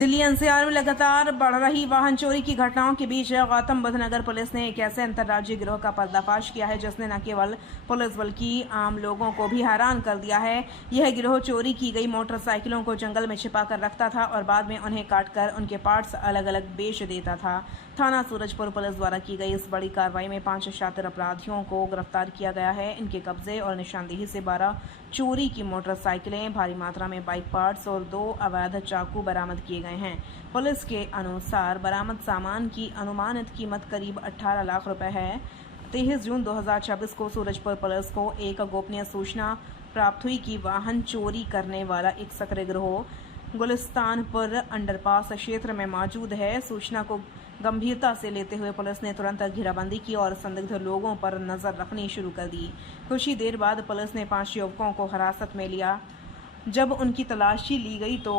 Delhi NCR में लगातार बढ़ रही वाहन चोरी की घटनाओं के बीच गौतम बुद्ध नगर पुलिस ने एक ऐसे अंतर्राज्यीय गिरोह का पर्दाफाश किया है जिसने न केवल पुलिस बल्कि आम लोगों को भी हैरान कर दिया है। यह गिरोह चोरी की गई मोटरसाइकिलों को जंगल में छिपा कर रखता था और बाद में उन्हें काटकर उनके पार्ट्स अलग अलग बेच देता था। थाना सूरजपुर पुलिस द्वारा की गई इस बड़ी कार्रवाई में 5 शातिर अपराधियों को गिरफ्तार किया गया है। इनके कब्जे और निशानदेही से 12 चोरी की मोटरसाइकिलें, भारी मात्रा में बाइक पार्ट्स और 2 अवैध चाकू बरामद किए गए हैं। पुलिस के अनुसार बरामद सामान की अनुमानित कीमत करीब 18 लाख रुपए है। 23 जून 2026 को सूरजपुर पुलिस को एक गोपनीय सूचना प्राप्त हुई कि वाहन चोरी करने वाला एक सक्रिय गिरोह गुलिस्तानपुर अंडरपास क्षेत्र में मौजूद है। सूचना को गंभीरता से लेते हुए पुलिस ने तुरंत घेराबंदी की और संदिग्ध लोगों पर नजर रखनी शुरू कर दी। कुछ ही देर बाद पुलिस ने 5 युवकों को हिरासत में लिया। जब उनकी तलाशी ली गई तो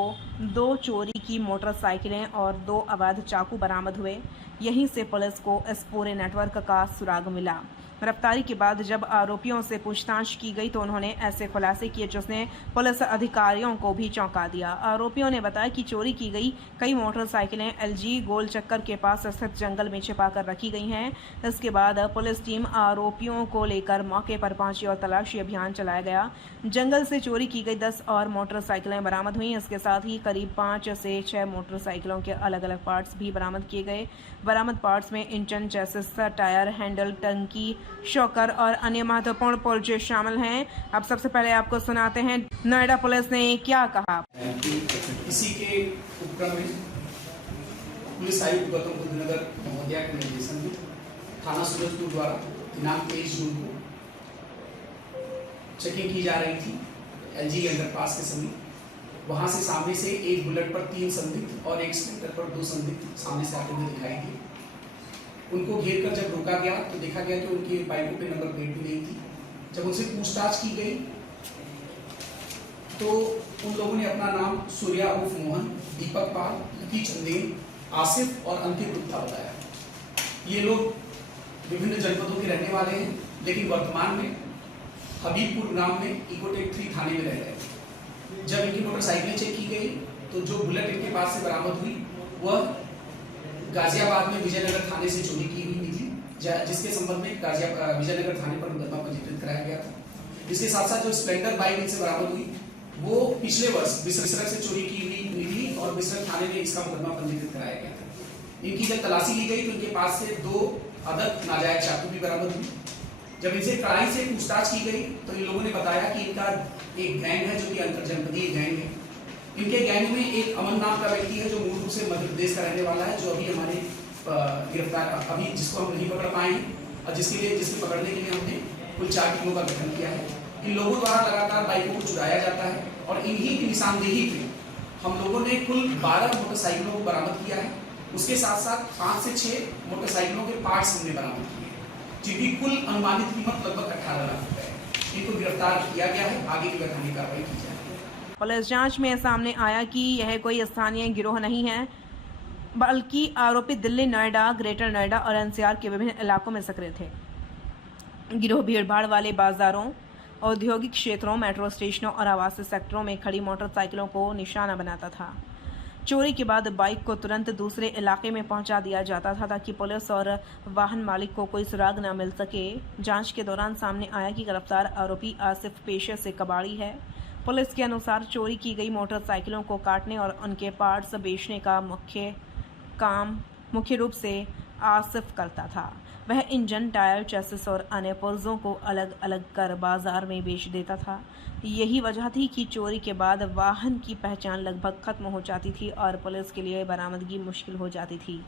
2 चोरी की मोटरसाइकिलें और 2 अवैध चाकू बरामद हुए। यहीं से पुलिस को इस पूरे नेटवर्क का सुराग मिला। गिरफ्तारी के बाद जब आरोपियों से पूछताछ की गई तो उन्होंने ऐसे खुलासे किए जिसने पुलिस अधिकारियों को भी चौंका दिया। आरोपियों ने बताया कि चोरी की गई कई मोटरसाइकिलें एलजी गोल चक्कर के पास स्थित जंगल में छिपाकर रखी गई हैं। इसके बाद पुलिस टीम आरोपियों को लेकर मौके पर पहुंची और तलाशी अभियान चलाया गया। जंगल से चोरी की गई 10 और मोटरसाइकिलें बरामद हुई। इसके साथ ही करीब 5 से 6 मोटरसाइकिलों के अलग अलग पार्ट्स भी बरामद किए गए। बरामद पार्ट्स में इंजन, चेसिस, टायर, हैंडल, टंकी, शॉकर और अन्य महत्वपूर्ण पुर्जे शामिल हैं। अब सबसे पहले आपको सुनाते हैं नोएडा पुलिस ने क्या कहा। इसी के उपक्रम में पुलिस आयुक्त गौतम बुद्ध नगर महोदया के निर्देशन में थाना सूरजपुर द्वारा दिनांक 23 जून को चेकिंग की जा रही थी एलजी अंडरपास के समीप। वहां से सामने से एक बुलेट पर 3 संदिग्ध और एक स्कूटर पर 2 संदिग्ध सामने से आते हुए दिखाई दिए। उनको घेर कर जब रोका गया तो देखा गया कि उनकी बाइकों पे नंबर प्लेट भी नहीं थी। जब उनसे पूछताछ की गई तो उन लोगों ने अपना नाम सूर्या उर्फ मोहन, दीपक पाल, लकी चंदेल, आसिफ और अंकित गुप्ता बताया। ये लोग विभिन्न जनपदों के रहने वाले हैं, लेकिन वर्तमान में हबीबपुर ग्राम में इकोटेक 3 थाने में रह रहे। जब इनकी मोटरसाइकिलें चेक की गई तो जो बुलेट इनके पास से बरामद हुई वह गाजियाबाद में विजयनगर थाने से चोरी की हुई थी, जिसके संबंध में विजयनगर थाने पर मुकदमा पंजीकृत कराया गया था। इसके साथ साथ जो स्प्लेंडर बाइक इनसे बरामद हुई वो पिछले वर्ष बिसरक से चोरी की हुई थी और बिसरक थाने में इसका मुकदमा पंजीकृत कराया गया था। इनकी जब तलाशी ली गई तो इनके पास से 2 अदद नाजायज चाकू भी बरामद हुई। जब इनसे कड़ाई से पूछताछ की गई तो इन लोगों ने बताया कि इनका एक गैंग है जो कि अंतरजनपदीय गैंग है। इनके गैंग में एक अमन नाम का व्यक्ति है जो मूल रूप से मध्य प्रदेश का रहने वाला है, जो अभी हमारे गिरफ्तार अभी जिसको हम नहीं पकड़ पाए हैं और जिसके पकड़ने के लिए हमने कुल 4 टीमों का गठन किया है। इन लोगों द्वारा लगातार बाइकों को चुराया जाता है और इन्हीं की निशानदेही पे हम लोगों ने कुल 12 मोटरसाइकिलों को बरामद किया है। उसके साथ साथ 5 से 6 मोटरसाइकिलों के पार्ट्स हमने बरामद किए, जिनकी कुल अनुमानित कीमत लगभग 18 लाख रुपए है। इनको गिरफ्तार किया गया है, आगे की वैधानिक कार्रवाई की जाएगी। पुलिस जांच में सामने आया कि यह कोई स्थानीय गिरोह नहीं है, बल्कि आरोपी दिल्ली, नोएडा, ग्रेटर नोएडा और एनसीआर के विभिन्न इलाकों में सक्रिय थे। गिरोह भीड़भाड़ वाले बाजारों, औद्योगिक क्षेत्रों, मेट्रो स्टेशनों और आवासीय सेक्टरों में खड़ी मोटरसाइकिलों को निशाना बनाता था। चोरी के बाद बाइक को तुरंत दूसरे इलाके में पहुंचा दिया जाता था ताकि पुलिस और वाहन मालिक को कोई सुराग न मिल सके। जांच के दौरान सामने आया कि गिरफ्तार आरोपी आसिफ पेशे से कबाड़ी है। पुलिस के अनुसार चोरी की गई मोटरसाइकिलों को काटने और उनके पार्ट्स बेचने का मुख्य रूप से आसिफ करता था। वह इंजन, टायर, चेसिस और अन्य पुर्जों को अलग अलग कर बाजार में बेच देता था। यही वजह थी कि चोरी के बाद वाहन की पहचान लगभग खत्म हो जाती थी और पुलिस के लिए बरामदगी मुश्किल हो जाती थी।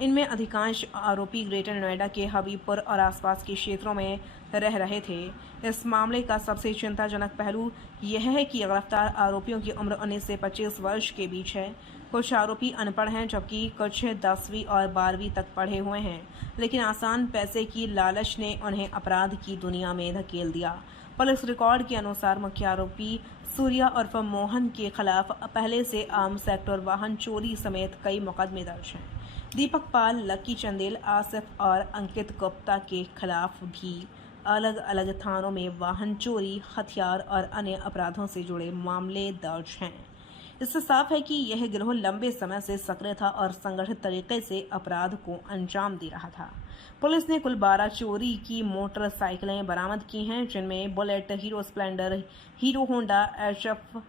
इनमें अधिकांश आरोपी ग्रेटर नोएडा के हबीबपुर और आसपास के क्षेत्रों में रह रहे थे। इस मामले का सबसे चिंताजनक पहलू यह है कि गिरफ्तार आरोपियों की उम्र 19 से 25 वर्ष के बीच है। कुछ आरोपी अनपढ़ हैं जबकि कुछ 10वीं और 12वीं तक पढ़े हुए हैं, लेकिन आसान पैसे की लालच ने उन्हें अपराध की दुनिया में धकेल दिया। पुलिस रिकॉर्ड के अनुसार मुख्य आरोपी सूर्या उर्फ मोहन के खिलाफ पहले से आर्म सेक्टर वाहन चोरी समेत कई मुकदमे दर्ज हैं। दीपक पाल, लकी चंदेल, आसिफ और अंकित गुप्ता के खिलाफ भी अलग अलग थानों में वाहन चोरी, हथियार और अन्य अपराधों से जुड़े मामले दर्ज हैं। इससे साफ है कि यह गिरोह लंबे समय से सक्रिय था और संगठित तरीके से अपराध को अंजाम दे रहा था। पुलिस ने कुल 12 चोरी की मोटरसाइकिलें बरामद की हैं, जिनमें bullet, Hero Splendor, Hero Honda HF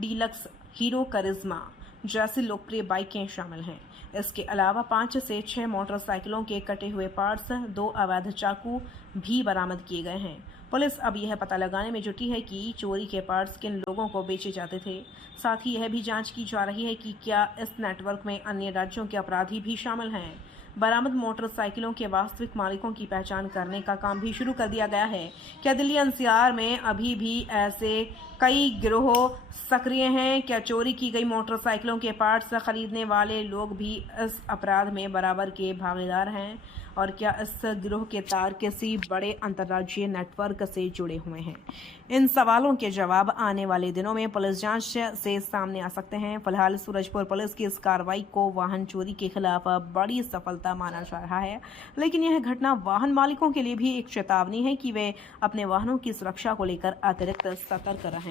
deluxe, Hero Karizma जैसी लोकप्रिय बाइकें शामिल हैं। इसके अलावा 5 से 6 मोटरसाइकिलों के कटे हुए पार्ट्स, 2 अवैध चाकू भी बरामद किए गए हैं। पुलिस अब यह पता लगाने में जुटी है कि चोरी के पार्ट्स किन लोगों को बेचे जाते थे। साथ ही यह भी जांच की जा रही है कि क्या इस नेटवर्क में अन्य राज्यों के अपराधी भी शामिल हैं। बरामद मोटरसाइकिलों के वास्तविक मालिकों की पहचान करने का काम भी शुरू कर दिया गया है। क्या दिल्ली NCR में अभी भी ऐसे कई गिरोह सक्रिय हैं? क्या चोरी की गई मोटरसाइकिलों के पार्ट्स खरीदने वाले लोग भी इस अपराध में बराबर के भागीदार हैं? और क्या इस गिरोह के तार किसी बड़े अंतर्राज्यीय नेटवर्क से जुड़े हुए हैं? इन सवालों के जवाब आने वाले दिनों में पुलिस जांच से सामने आ सकते हैं। फिलहाल सूरजपुर पुलिस की इस कार्रवाई को वाहन चोरी के खिलाफ बड़ी सफलता माना जा रहा है, लेकिन यह घटना वाहन मालिकों के लिए भी एक चेतावनी है कि वे अपने वाहनों की सुरक्षा को लेकर अतिरिक्त सतर्क रहें।